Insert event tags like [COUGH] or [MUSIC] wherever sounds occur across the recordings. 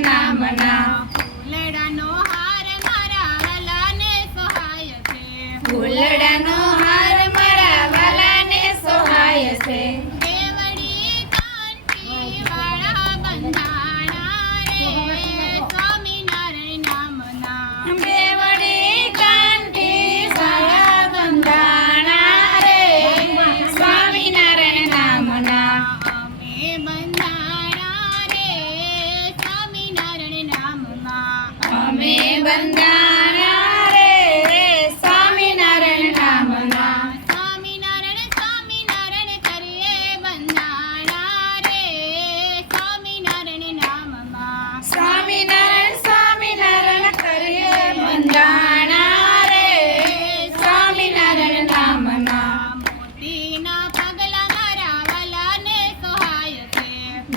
नामना [COUGHS]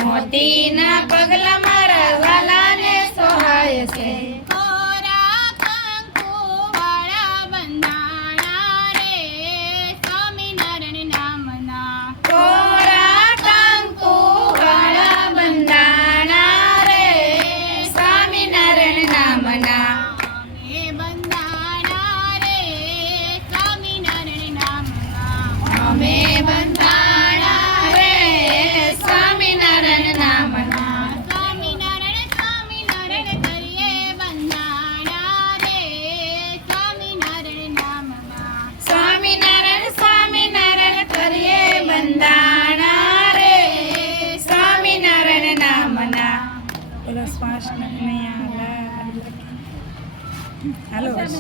motina, con la eso, galanes, Hello.